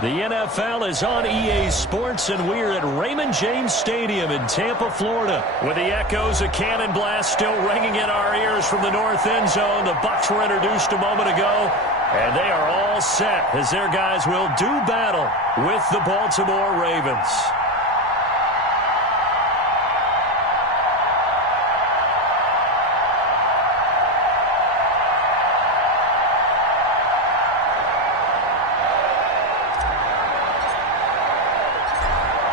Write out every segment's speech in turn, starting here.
The NFL is on EA Sports, and we're at Raymond James Stadium in Tampa, Florida. With the echoes of Cannon Blast still ringing in our ears from the north end zone, the Bucs were introduced a moment ago, and they are all set as their guys will do battle with the Baltimore Ravens.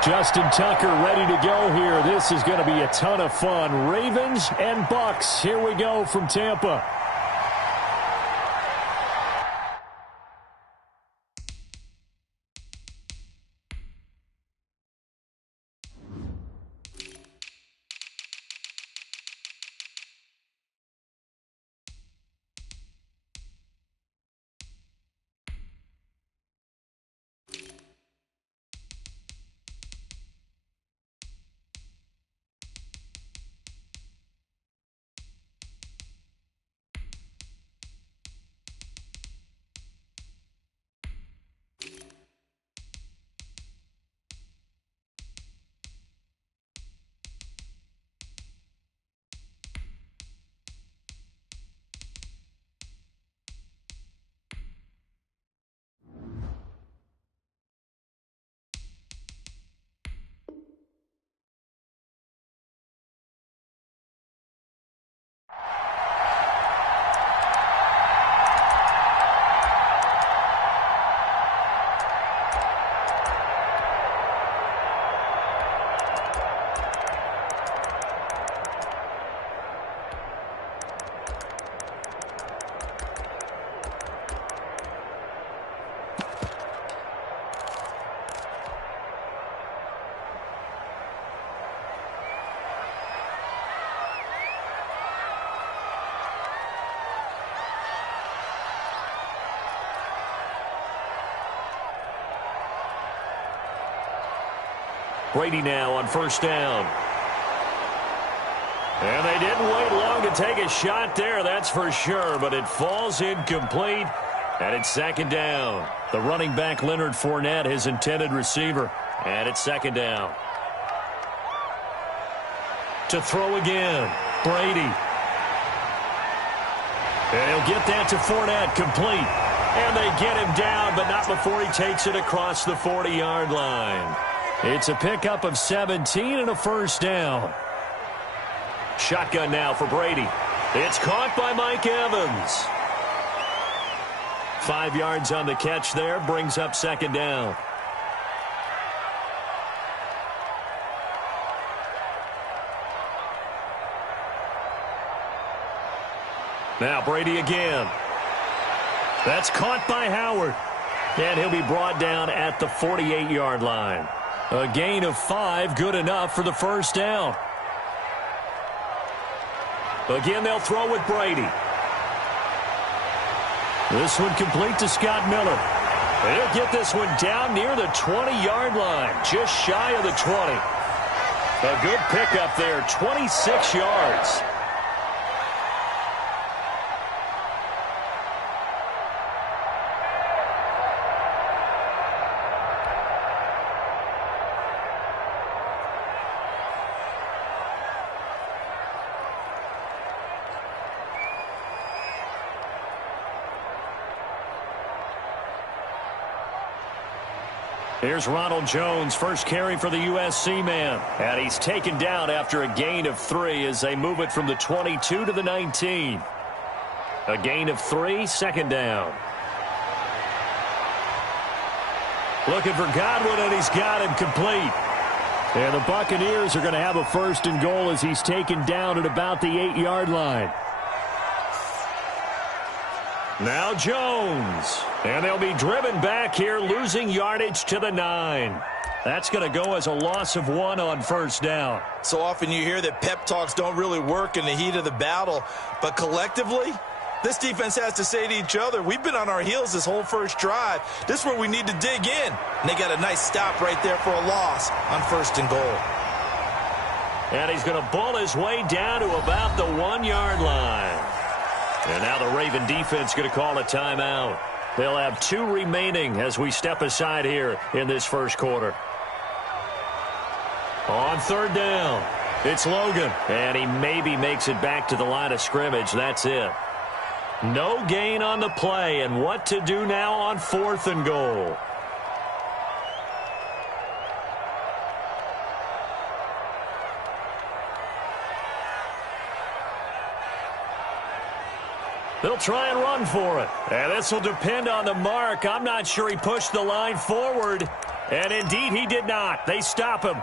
Justin Tucker ready to go here. This is going to be a ton of fun. Ravens and Bucs. Here we go from Tampa. Brady now on first down. And they didn't wait long to take a shot there, that's for sure, but it falls incomplete, and it's second down. The running back, Leonard Fournette, his intended receiver, and it's second down. To throw again, Brady. And he'll get that to Fournette, complete. And they get him down, but not before he takes it across the 40-yard line. It's a pickup of 17 and a first down. Shotgun now for Brady. It's caught by Mike Evans. 5 yards on the catch there, brings up second down. Now Brady again. That's caught by Howard. And he'll be brought down at the 48-yard line. A gain of 5, good enough for the first down. Again, they'll throw with Brady. This one complete to Scott Miller. He'll get this one down near the 20-yard line, just shy of the 20. A good pickup there, 26 yards. Here's Ronald Jones, first carry for the USC man. And he's taken down after a gain of 3 as they move it from the 22 to the 19. A gain of 3, second down. Looking for Godwin, and he's got him complete. And the Buccaneers are going to have a first and goal as he's taken down at about the 8-yard line. Now Jones. And they'll be driven back here, losing yardage to the 9. That's going to go as a loss of 1 on first down. So often you hear that pep talks don't really work in the heat of the battle. But collectively, this defense has to say to each other, we've been on our heels this whole first drive. This is where we need to dig in. And they got a nice stop right there for a loss on first and goal. And he's going to bull his way down to about the 1-yard line. And now the Raven defense going to call a timeout. They'll have 2 remaining as we step aside here in this first quarter. On third down, it's Logan, and he maybe makes it back to the line of scrimmage. That's it. No gain on the play, and what to do now on 4th and goal. They'll try and run for it. And this will depend on the mark. I'm not sure he pushed the line forward. And indeed, he did not. They stop him.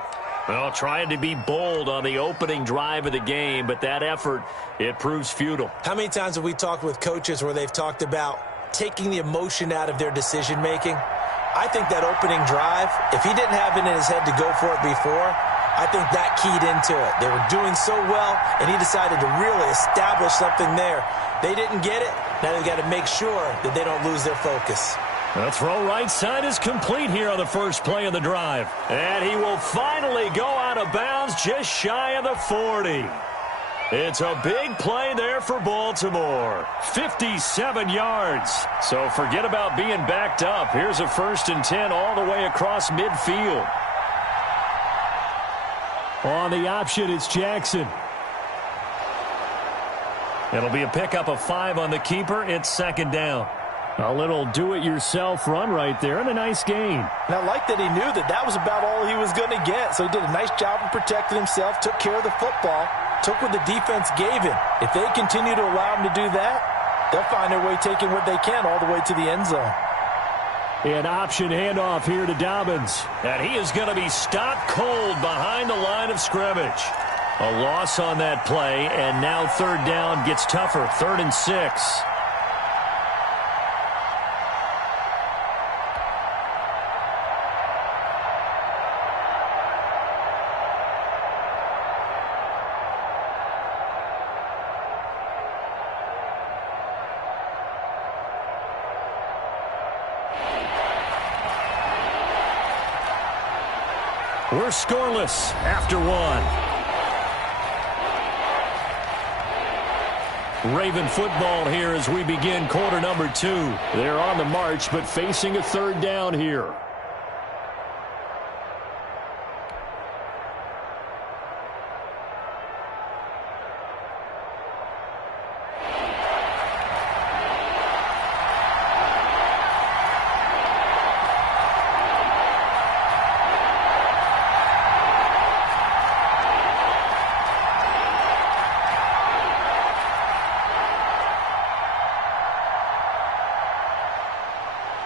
Well, trying to be bold on the opening drive of the game, but that effort, it proves futile. How many times have we talked with coaches where they've talked about taking the emotion out of their decision-making? I think that opening drive, if he didn't have it in his head to go for it before, I think that keyed into it. They were doing so well, and he decided to really establish something there. They didn't get it. Now they've got to make sure that they don't lose their focus. The throw right side is complete here on the first play of the drive. And he will finally go out of bounds just shy of the 40. It's a big play there for Baltimore. 57 yards. So forget about being backed up. Here's a 1st and 10 all the way across midfield. On the option, it's Jackson. It'll be a pickup of 5 on the keeper. It's 2nd down. A little do-it-yourself run right there and a nice gain. And I like that he knew that that was about all he was going to get. So he did a nice job of protecting himself, took care of the football, took what the defense gave him. If they continue to allow him to do that, they'll find their way taking what they can all the way to the end zone. An option handoff here to Dobbins. And he is going to be stopped cold behind the line of scrimmage. A loss on that play, and now 3rd down gets tougher. 3rd and 6. We're scoreless after 1. Raven football here as we begin quarter number 2. They're on the march, but facing a 3rd down here.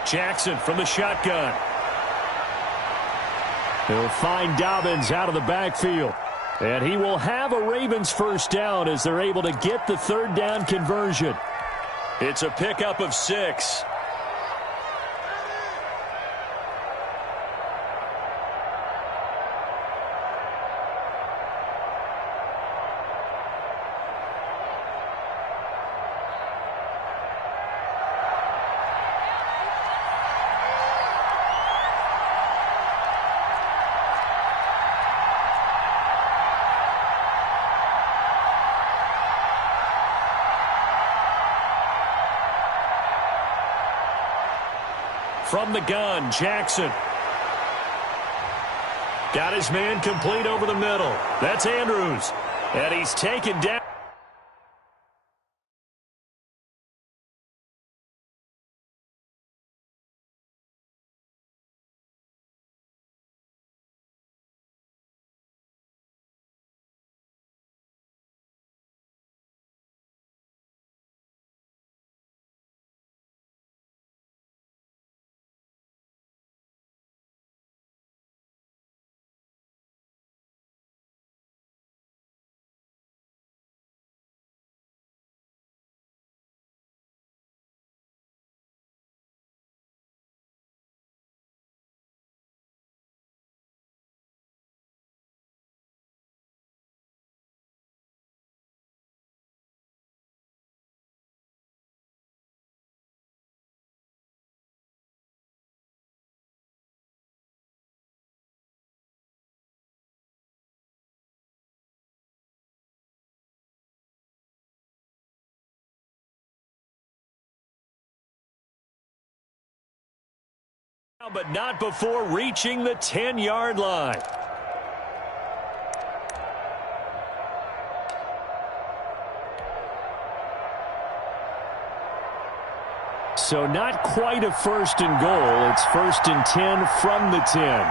Jackson from the shotgun. He'll find Dobbins out of the backfield. And he will have a Ravens 1st down as they're able to get the 3rd down conversion. It's a pickup of 6. From the gun, Jackson. Got his man complete over the middle. That's Andrews. And he's taken down. But not before reaching the 10-yard line. So not quite a first and goal. It's first and 10 from the 10.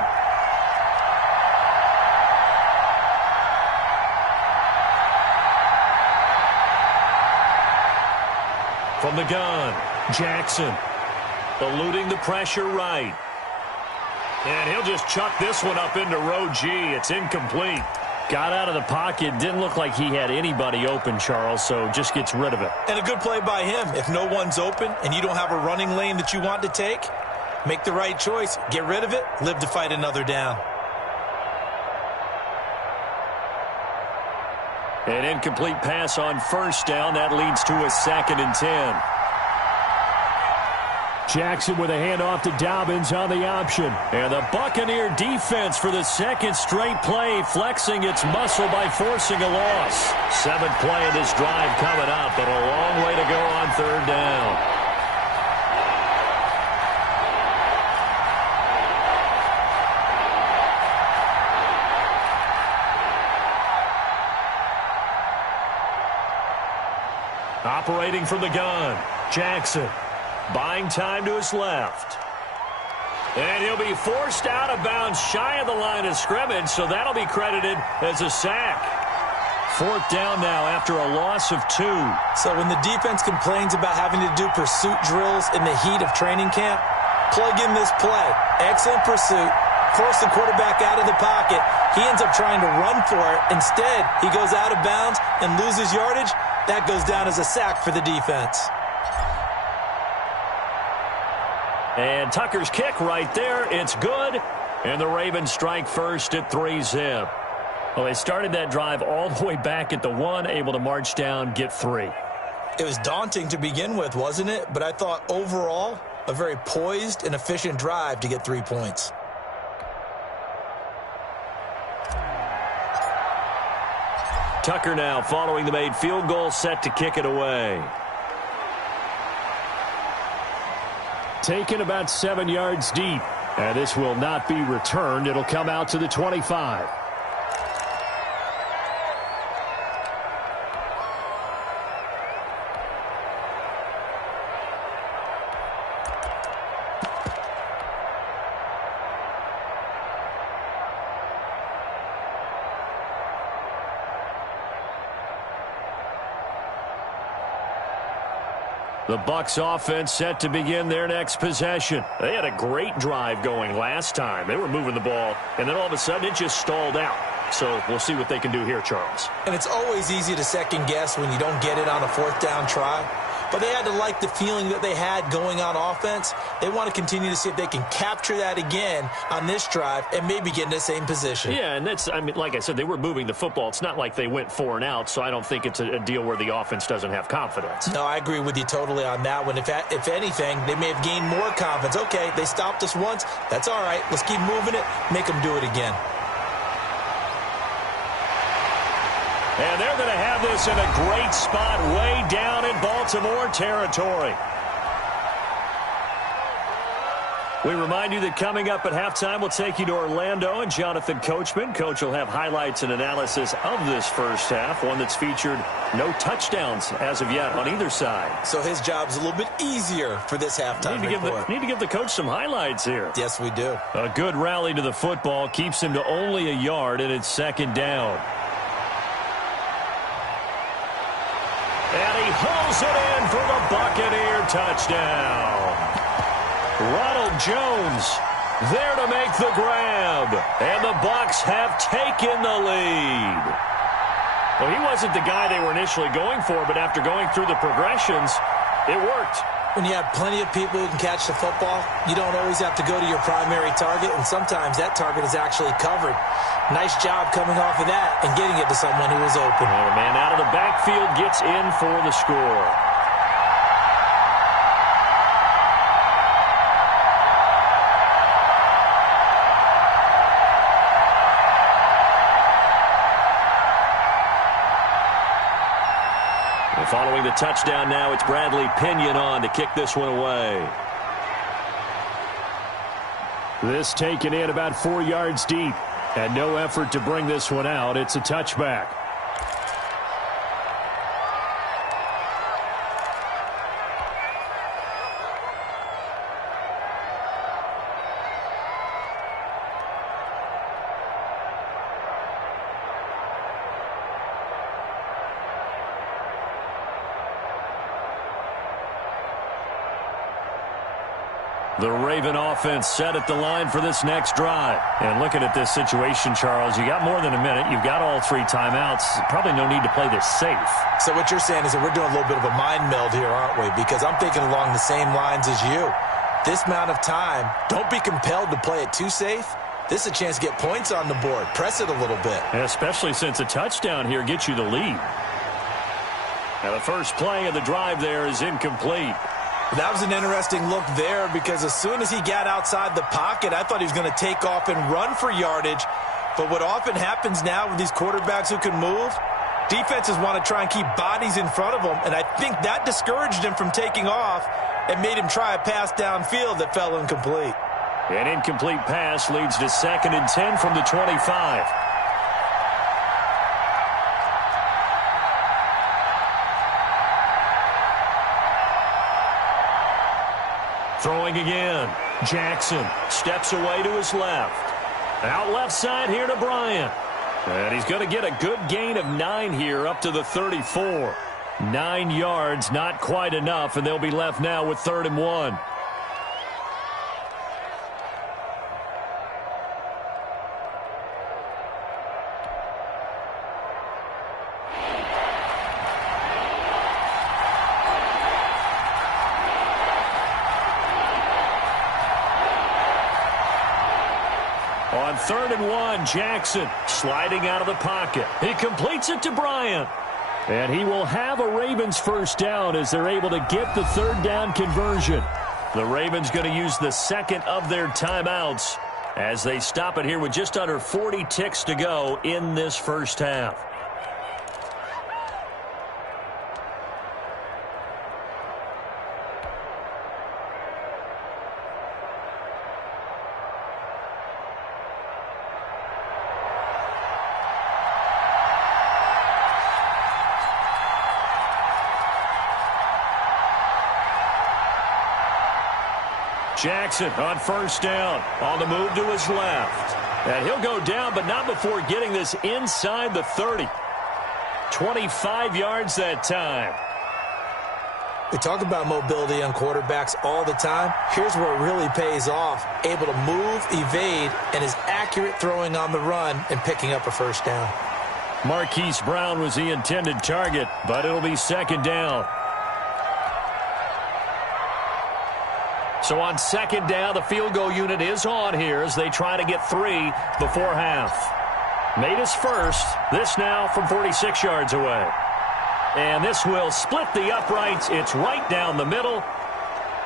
From the gun, Jackson eluding the pressure right. And he'll just chuck this one up into row G. It's incomplete. Got out of the pocket. Didn't look like he had anybody open, Charles, so just gets rid of it. And a good play by him. If no one's open and you don't have a running lane that you want to take, make the right choice. Get rid of it. Live to fight another down. An incomplete pass on first down. That leads to a 2nd and 10. Jackson with a handoff to Dobbins on the option. And the Buccaneer defense for the second straight play, flexing its muscle by forcing a loss. 7th play of this drive coming up, but a long way to go on 3rd down. Operating from the gun, Jackson. Buying time to his left. And he'll be forced out of bounds shy of the line of scrimmage, so that'll be credited as a sack. 4th down now after a loss of 2. So when the defense complains about having to do pursuit drills in the heat of training camp, plug in this play. Excellent pursuit. Force the quarterback out of the pocket. He ends up trying to run for it. Instead, he goes out of bounds and loses yardage. That goes down as a sack for the defense. And Tucker's kick right there. It's good. And the Ravens strike first at 3-zip. Well, they started that drive all the way back at the 1, able to march down, get 3. It was daunting to begin with, wasn't it? But I thought overall, a very poised and efficient drive to get 3 points. Tucker now following the made field goal, set to kick it away. Taken about 7 yards deep. And this will not be returned. It'll come out to the 25. The Bucs offense set to begin their next possession. They had a great drive going last time. They were moving the ball, and then all of a sudden it just stalled out. So we'll see what they can do here, Charles. And it's always easy to second guess when you don't get it on a 4th down try. But they had to like the feeling that they had going on offense. They want to continue to see if they can capture that again on this drive and maybe get in the same position. Yeah, and that's, I mean, like I said, they were moving the football. It's not like they went 4 and out, so I don't think it's a deal where the offense doesn't have confidence. No, I agree with you totally on that one. If anything, they may have gained more confidence. Okay, they stopped us once. That's all right. Let's keep moving it. Make them do it again. And they're going to have this in a great spot way down in Baltimore territory. We remind you that coming up at halftime, we'll take you to Orlando and Jonathan Coachman. Coach will have highlights and analysis of this first half, one that's featured no touchdowns as of yet on either side. So his job's a little bit easier for this halftime report. Need to give the coach some highlights here. Yes, we do. A good rally to the football keeps him to only a yard, and it's 2nd down. And he hauls it in for the Buccaneer touchdown. Ronald Jones there to make the grab. And the Bucs have taken the lead. Well, he wasn't the guy they were initially going for, but after going through the progressions, it worked. When you have plenty of people who can catch the football, you don't always have to go to your primary target, and sometimes that target is actually covered. Nice job coming off of that and getting it to someone who was open. And the man out of the backfield gets in for the score. And following the touchdown now, it's Bradley Pinion on to kick this one away. This taken in about 4 yards deep. And no effort to bring this one out. It's a touchback. The Raven offense set at the line for this next drive. And looking at this situation, Charles, you got more than a minute. You've got all 3 timeouts. Probably no need to play this safe. So what you're saying is that we're doing a little bit of a mind meld here, aren't we? Because I'm thinking along the same lines as you. This amount of time, don't be compelled to play it too safe. This is a chance to get points on the board. Press it a little bit. Especially since a touchdown here gets you the lead. Now the first play of the drive there is incomplete. That was an interesting look there because as soon as he got outside the pocket, I thought he was going to take off and run for yardage. But what often happens now with these quarterbacks who can move, defenses want to try and keep bodies in front of them, and I think that discouraged him from taking off and made him try a pass downfield that fell incomplete. An incomplete pass leads to 2nd and 10 from the 25. Throwing again. Jackson steps away to his left. Out left side here to Bryant. And he's going to get a good gain of 9 here up to the 34. 9 yards, not quite enough, and they'll be left now with 3rd and 1. On 3rd and 1, Jackson sliding out of the pocket. He completes it to Bryant. And he will have a Ravens first down as they're able to get the 3rd down conversion. The Ravens going to use the 2nd of their timeouts as they stop it here with just under 40 ticks to go in this first half. Jackson on first down, on the move to his left. And he'll go down, but not before getting this inside the 30. 25 yards that time. We talk about mobility on quarterbacks all the time. Here's where it really pays off. Able to move, evade, and is accurate throwing on the run and picking up a first down. Marquise Brown was the intended target, but it'll be 2nd down. So on 2nd down, the field goal unit is on here as they try to get 3 before half. Made his first. This now from 46 yards away. And this will split the uprights. It's right down the middle.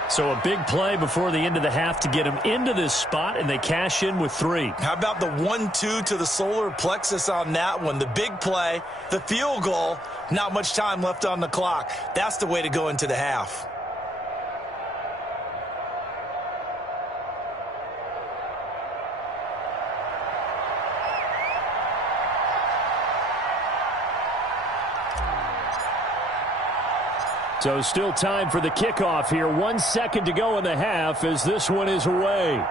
So a big play before the end of the half to get him into this spot, and they cash in with 3. How about the 1-2 to the solar plexus on that one? The big play, the field goal, not much time left on the clock. That's the way to go into the half. So still time for the kickoff here. 1 second to go in the half as this one is away.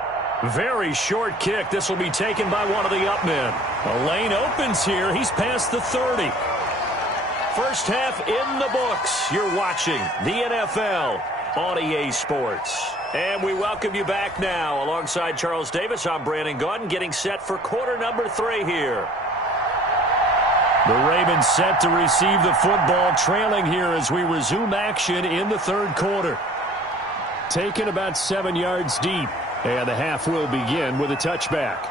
Very short kick. This will be taken by one of the up men. A lane opens here. He's past the 30. First half in the books. You're watching the NFL on EA Sports. And we welcome you back now. Alongside Charles Davis, I'm Brandon Gaudin, getting set for quarter number 3 here. The Ravens set to receive the football, trailing here as we resume action in the 3rd quarter. Taken about 7 yards deep, and the half will begin with a touchback.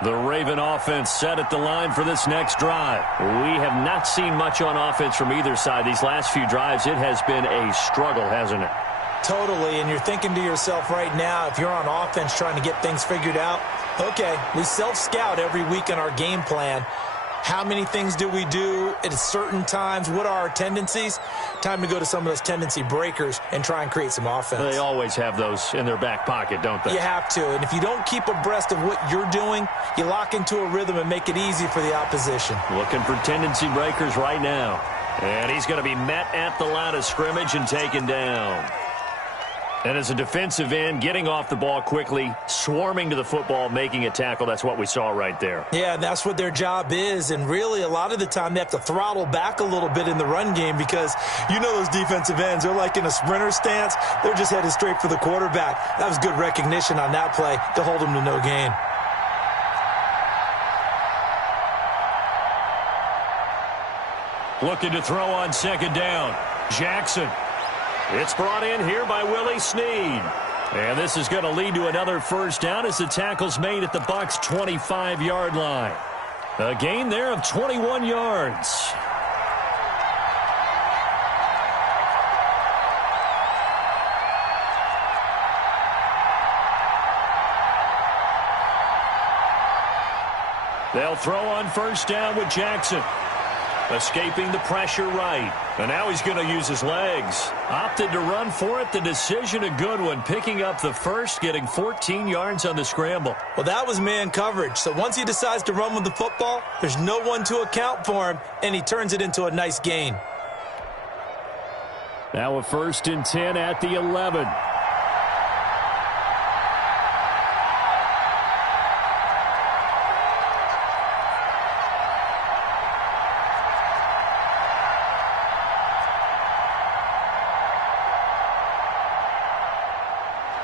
The Raven offense set at the line for this next drive. We have not seen much on offense from either side. These last few drives, it has been a struggle, hasn't it? Totally, and you're thinking to yourself right now, if you're on offense trying to get things figured out, okay, we self-scout every week in our game plan. How many things do we do at certain times? What are our tendencies? Time to go to some of those tendency breakers and try and create some offense. They always have those in their back pocket, don't they? You have to, and if you don't keep abreast of what you're doing, you lock into a rhythm and make it easy for the opposition. Looking for tendency breakers right now. And he's going to be met at the line of scrimmage and taken down. And as a defensive end, getting off the ball quickly, swarming to the football, making a tackle, that's what we saw right there. Yeah, that's what their job is. And really, a lot of the time, they have to throttle back a little bit in the run game because you know those defensive ends, they're like in a sprinter stance. They're just headed straight for the quarterback. That was good recognition on that play to hold them to no gain. Looking to throw on second down. Jackson. It's brought in here by Willie Snead. And this is going to lead to another first down as the tackle's made at the Bucs' 25-yard line. A gain there of 21 yards. They'll throw on first down with Jackson. Escaping the pressure right. And now he's going to use his legs. Opted to run for it. The decision a good one. Picking up the first, getting 14 yards on the scramble. Well, that was man coverage. So once he decides to run with the football, there's no one to account for him, and he turns it into a nice gain. Now a 1st and 10 at the 11.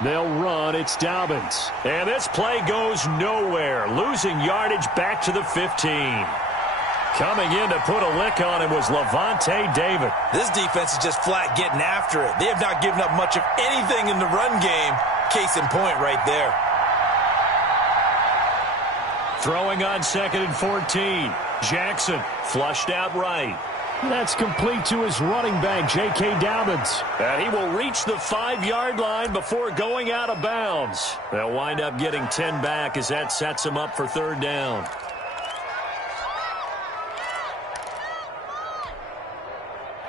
They'll run. It's Dobbins. And this play goes nowhere. Losing yardage back to the 15. Coming in to put a lick on him was Lavonte David. This defense is just flat getting after it. They have not given up much of anything in the run game. Case in point right there. Throwing on 2nd and 14. Jackson flushed out right. That's complete to his running back, J.K. Dobbins. And he will reach the 5-yard line before going out of bounds. They'll wind up getting 10 back as that sets him up for 3rd down.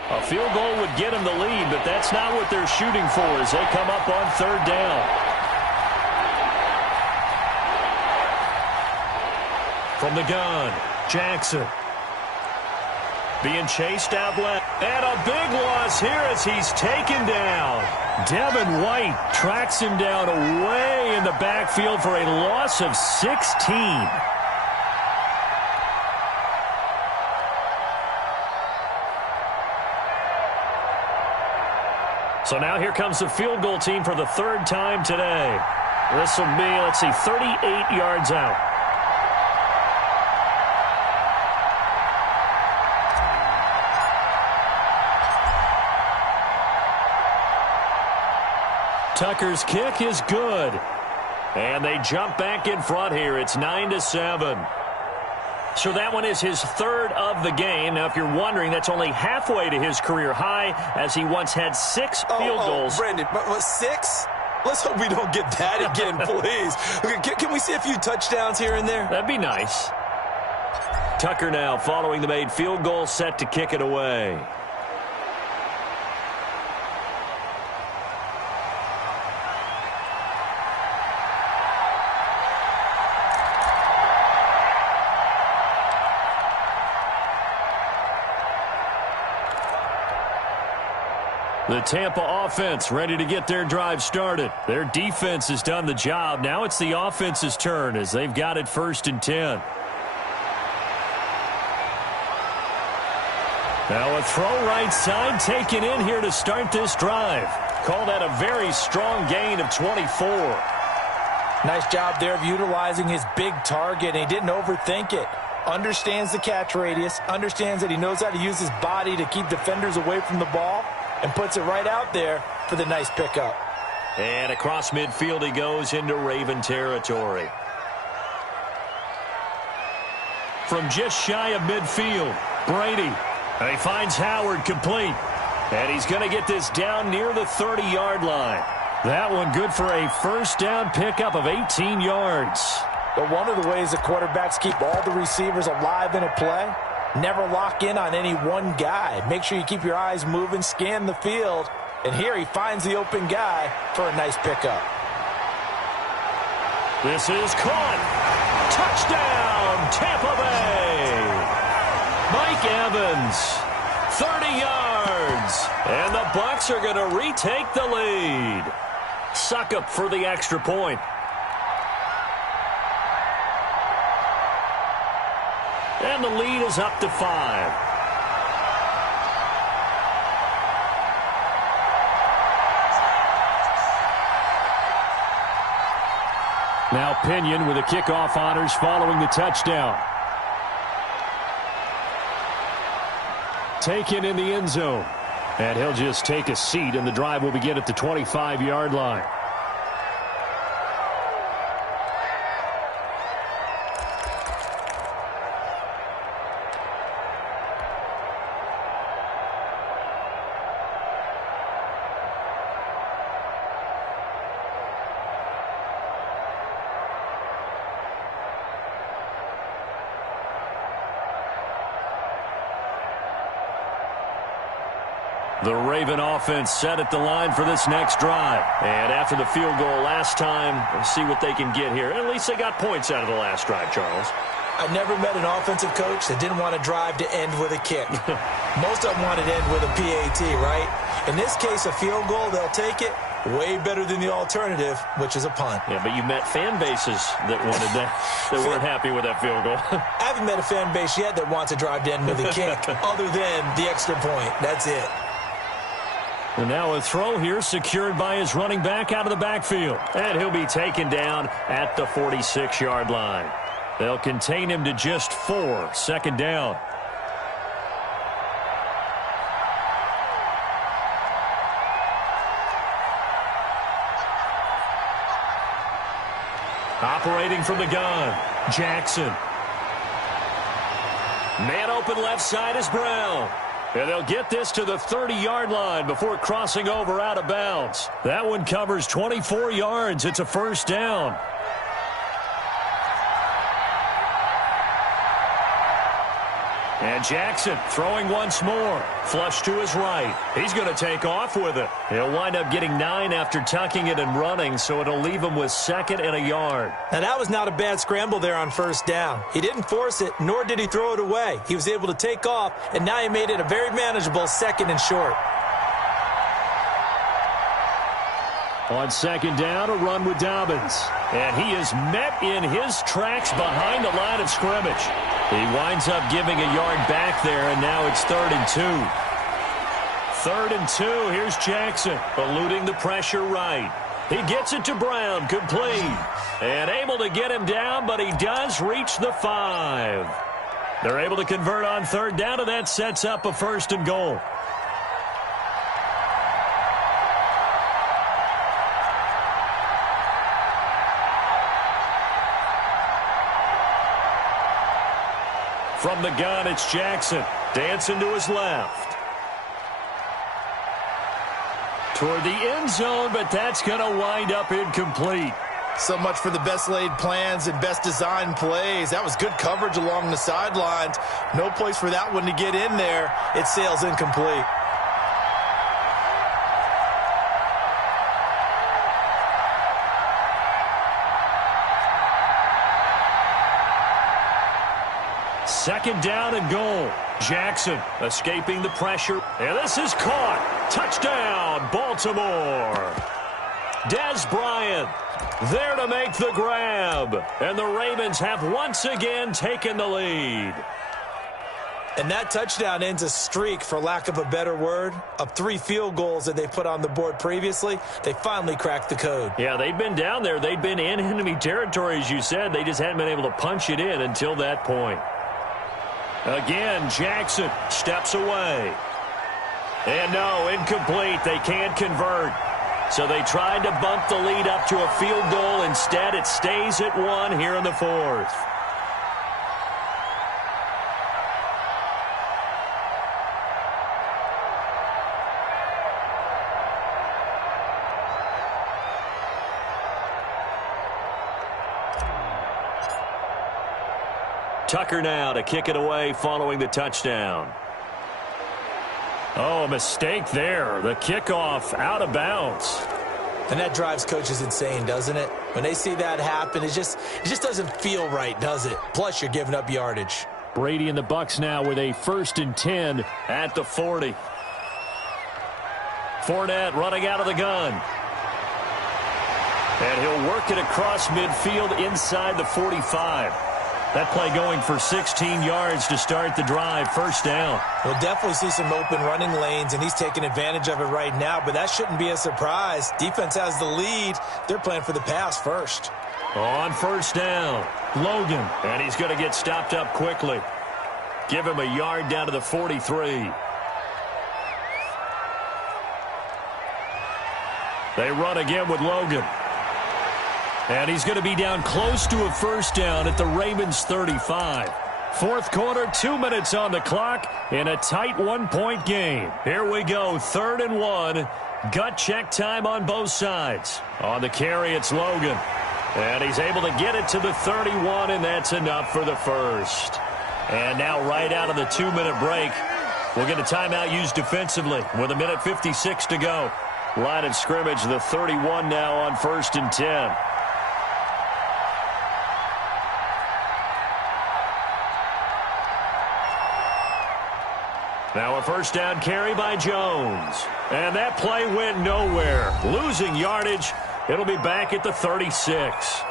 A field goal would get him the lead, but that's not what they're shooting for as they come up on 3rd down. From the gun, Jackson. Being chased out left. And a big loss here as he's taken down. Devin White tracks him down away in the backfield for a loss of 16. So now here comes the field goal team for the 3rd time today. This will be, let's see, 38 yards out. Tucker's kick is good. And they jump back in front here. It's 9-7. So that one is his 3rd of the game. Now, if you're wondering, that's only halfway to his career high as he once had 6 field goals. Brandon, what, 6? Let's hope we don't get that again, please. Can we see a few touchdowns here and there? That'd be nice. Tucker now following the made field goal, set to kick it away. The Tampa offense ready to get their drive started. Their defense has done the job. Now it's the offense's turn as they've got it 1st and 10. Now a throw right side taken in here to start this drive. Call that a very strong gain of 24. Nice job there of utilizing his big target, and he didn't overthink it. Understands the catch radius, understands that he knows how to use his body to keep defenders away from the ball, and puts it right out there for the nice pickup. And across midfield he goes into Raven territory. from just shy of midfield. Brady. And he finds Howard complete. And he's going to get this down near the 30-yard line. That one good for a first down pickup of 18 yards. But one of the ways the quarterbacks keep all the receivers alive in a play, never lock in on any one guy. Make sure you keep your eyes moving, scan the field. And here he finds the open guy for a nice pickup. This is caught. Touchdown, Tampa Bay. Mike Evans, 30 yards. And the Bucs are going to retake the lead. Succop for the extra point. And the lead is up to 5. Now Pinion with the kickoff honors following the touchdown. Taken in the end zone. And he'll just take a seat, and the drive will begin at the 25-yard line. The Raven offense set at the line for this next drive. And after the field goal last time, we'll see what they can get here. At least they got points out of the last drive, Charles. I never met an offensive coach that didn't want to drive to end with a kick. Most of them want to end with a PAT, right? In this case, a field goal, they'll take it. Way better than the alternative, which is a punt. Yeah, but you met fan bases that wanted that, that weren't happy with that field goal. I haven't met a fan base yet that wants to drive to end with a kick, other than the extra point. That's it. And now a throw here secured by his running back out of the backfield. And he'll be taken down at the 46-yard line. They'll contain him to just 4, second down. Operating from the gun, Jackson. Man open left side is Brown. And they'll get this to the 30-yard line before crossing over out of bounds. That one covers 24 yards. It's a first down. And Jackson throwing once more. Flush to his right. He's going to take off with it. He'll wind up getting 9 after tucking it and running, so it'll leave him with 2nd and a yard. Now, that was not a bad scramble there on first down. He didn't force it, nor did he throw it away. He was able to take off, and now he made it a very manageable 2nd and short. On second down, a run with Dobbins. And he is met in his tracks behind the line of scrimmage. He winds up giving a yard back there, and now it's 3rd and 2. 3rd and 2, here's Jackson, eluding the pressure right. He gets it to Brown, complete. And able to get him down, but he does reach the 5. They're able to convert on 3rd down, and that sets up a 1st and goal. From the gun, it's Jackson. Dancing to his left. Toward the end zone, but that's going to wind up incomplete. So much for the best laid plans and best designed plays. That was good coverage along the sidelines. No place for that one to get in there. It sails incomplete. Second down and goal. Jackson escaping the pressure. And this is caught. Touchdown, Baltimore. Dez Bryant there to make the grab. And the Ravens have once again taken the lead. And that touchdown ends a streak, for lack of a better word, of 3 field goals that they put on the board previously. They finally cracked the code. Yeah, they've been down there. They've been in enemy territory, as you said. They just hadn't been able to punch it in until that point. Again, Jackson steps away. And no, incomplete. They can't convert. So they tried to bump the lead up to a field goal. Instead, it stays at 1 here in the 4th. Tucker now to kick it away following the touchdown. Oh, a mistake there. The kickoff out of bounds. And that drives coaches insane, doesn't it? When they see that happen, it just doesn't feel right, does it? Plus, you're giving up yardage. Brady and the Bucs now with a 1st and 10 at the 40. Fournette running out of the gun. And he'll work it across midfield inside the 45. That play going for 16 yards to start the drive. First down. We'll definitely see some open running lanes, and he's taking advantage of it right now, but that shouldn't be a surprise. Defense has the lead. They're playing for the pass first. On first down, Logan. And he's going to get stopped up quickly. Give him a yard down to the 43. They run again with Logan. And he's going to be down close to a first down at the Ravens 35. Fourth quarter, 2 minutes on the clock in a tight 1-point game. Here we go, 3rd and 1. Gut check time on both sides. On the carry, it's Logan. And he's able to get it to the 31, and that's enough for the first. And now right out of the 2-minute break, we'll get a timeout used defensively with 1:56 to go. Line of scrimmage, the 31 now on 1st and 10. Now a first down carry by Jones. And that play went nowhere. Losing yardage. It'll be back at the 36.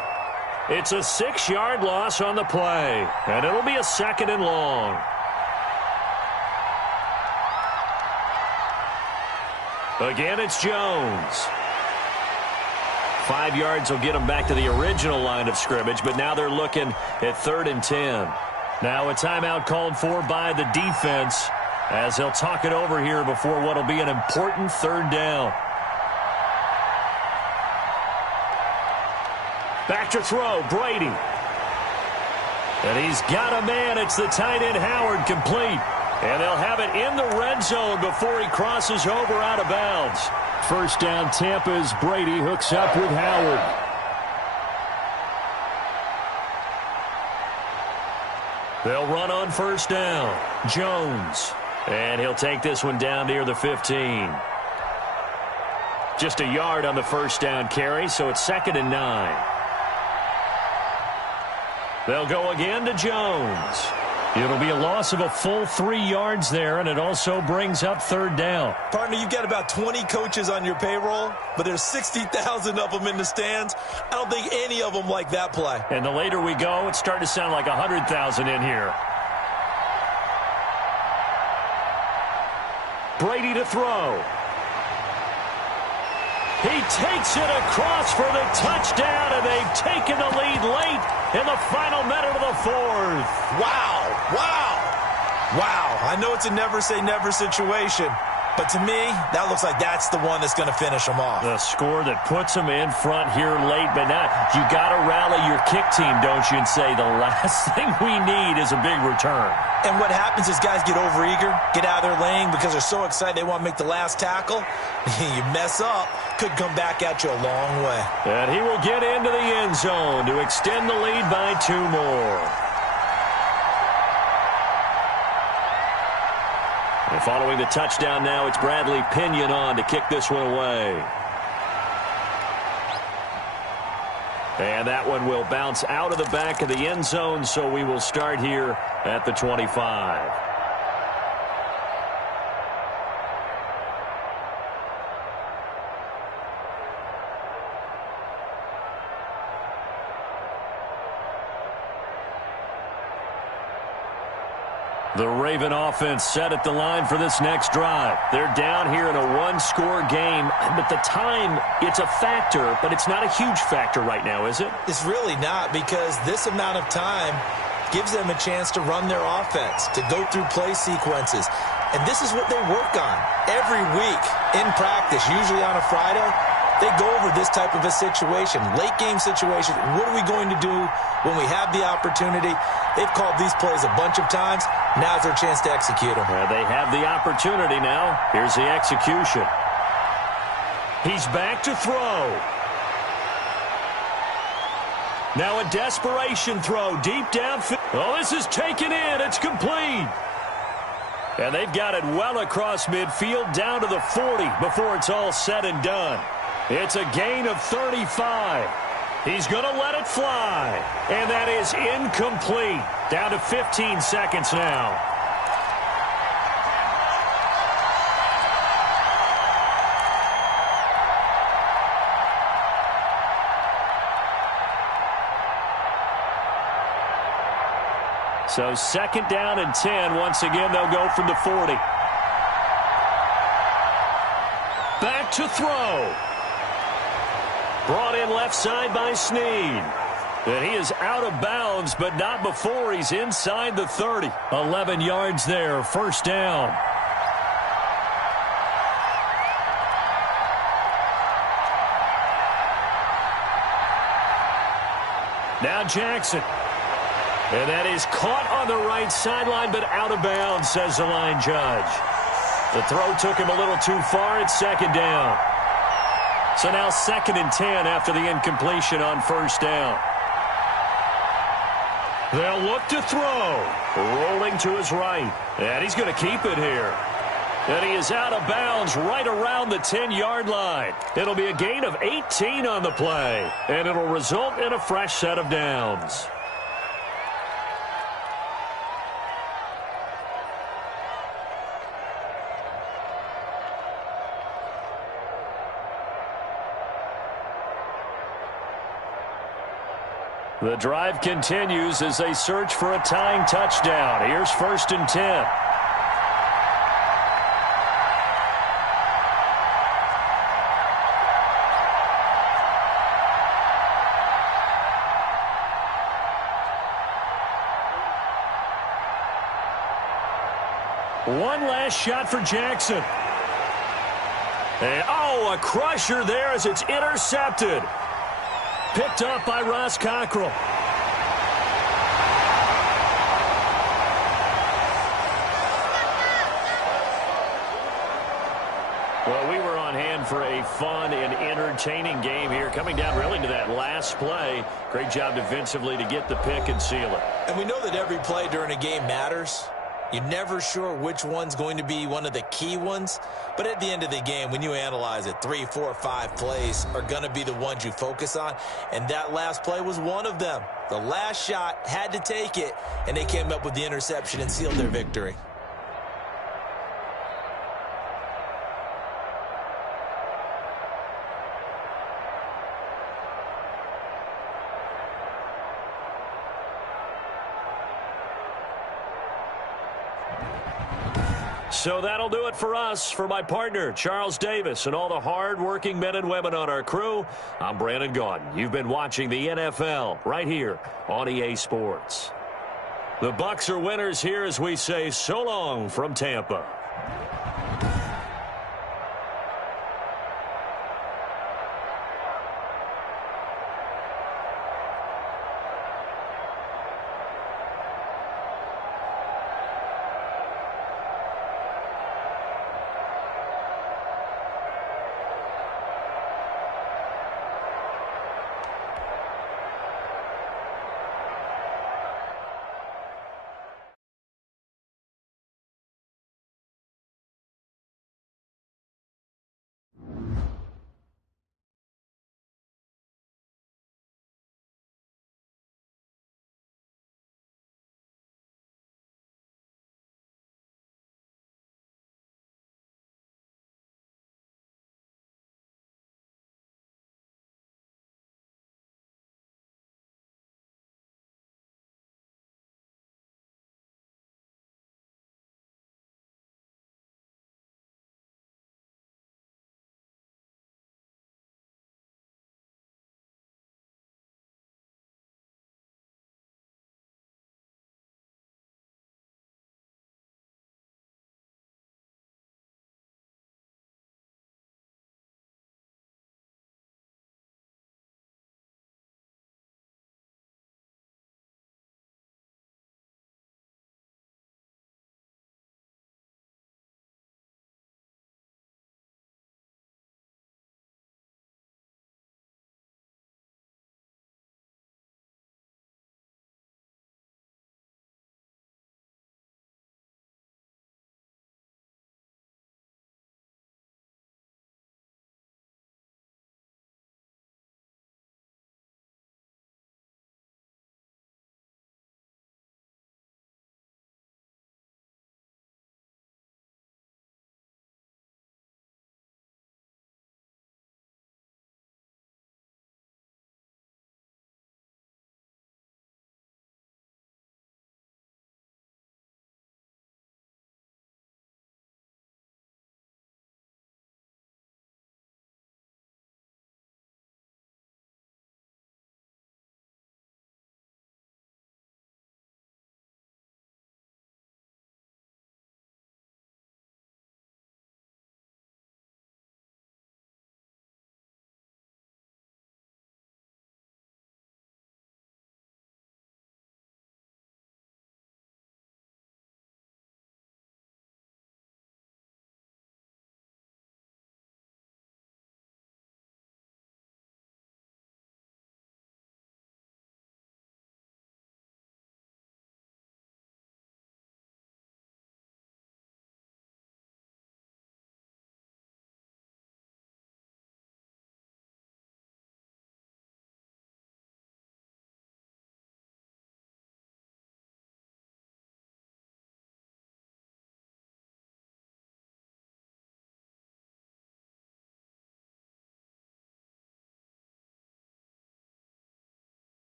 It's a 6-yard loss on the play. And it'll be a 2nd and long. Again, it's Jones. 5 yards will get him back to the original line of scrimmage, but now they're looking at 3rd and 10. Now a timeout called for by the defense, as they'll talk it over here before what will be an important 3rd down. Back to throw, Brady. And he's got a man. It's the tight end, Howard, complete. And they'll have it in the red zone before he crosses over out of bounds. First down, Tampa's Brady hooks up with Howard. They'll run on first down. Jones. And he'll take this one down near the 15. Just a yard on the first down carry, so it's 2nd and 9. They'll go again to Jones. It'll be a loss of a full 3 yards there, and it also brings up 3rd down. Partner, you've got about 20 coaches on your payroll, but there's 60,000 of them in the stands. I don't think any of them like that play. And the later we go, it's starting to sound like 100,000 in here. Brady to throw. He takes it across for the touchdown, and they've taken the lead late in the final minute of the 4th. Wow. I know it's a never-say-never situation, but to me, that looks like that's the one that's going to finish them off. The score that puts them in front here late, but now you got to rally your kick team, don't you, and say the last thing we need is a big return. And what happens is guys get overeager, get out of their lane because they're so excited they want to make the last tackle. You mess up, could come back at you a long way. And he will get into the end zone to extend the lead by 2 more. And following the touchdown now, it's Bradley Pinion on to kick this one away. And that one will bounce out of the back of the end zone, so we will start here at the 25. The Raven offense set at the line for this next drive. They're down here in a 1-score game, but the time, it's a factor, but it's not a huge factor right now, is it? It's really not, because this amount of time gives them a chance to run their offense, to go through play sequences. And this is what they work on every week in practice, usually on a Friday. They go over this type of a situation, late game situation. What are we going to do when we have the opportunity? They've called these plays a bunch of times. Now's their chance to execute them. They have the opportunity now. Here's the execution. He's back to throw. Now a desperation throw deep downfield. Oh, this is taken in. It's complete. And they've got it well across midfield down to the 40 before it's all said and done. It's a gain of 35. He's going to let it fly. And that is incomplete. Down to 15 seconds now. So second down and 10. Once again, they'll go from the 40. Back to throw. Brought in left side by Snead. And he is out of bounds, but not before he's inside the 30. 11 yards there, first down. Now Jackson. And that is caught on the right sideline, but out of bounds, says the line judge. The throw took him a little too far. It's second down. So now second and 10 after the incompletion on first down. They'll look to throw. Rolling to his right. And he's going to keep it here. And he is out of bounds right around the 10-yard line. It'll be a gain of 18 on the play. And it'll result in a fresh set of downs. The drive continues as they search for a tying touchdown. Here's first and 10. One last shot for Jackson. And, oh, a crusher there as it's intercepted. Picked up by Ross Cockrell. Well, we were on hand for a fun and entertaining game here. Coming down really to that last play. Great job defensively to get the pick and seal it. And we know that every play during a game matters. You're never sure which one's going to be one of the key ones. But at the end of the game, when you analyze it, 3, 4, 5 plays are going to be the ones you focus on. And that last play was one of them. The last shot had to take it, and they came up with the interception and sealed their victory. So that'll do it for us. For my partner, Charles Davis, and all the hard-working men and women on our crew, I'm Brandon Gaudin. You've been watching the NFL right here on EA Sports. The Bucs are winners here as we say so long from Tampa.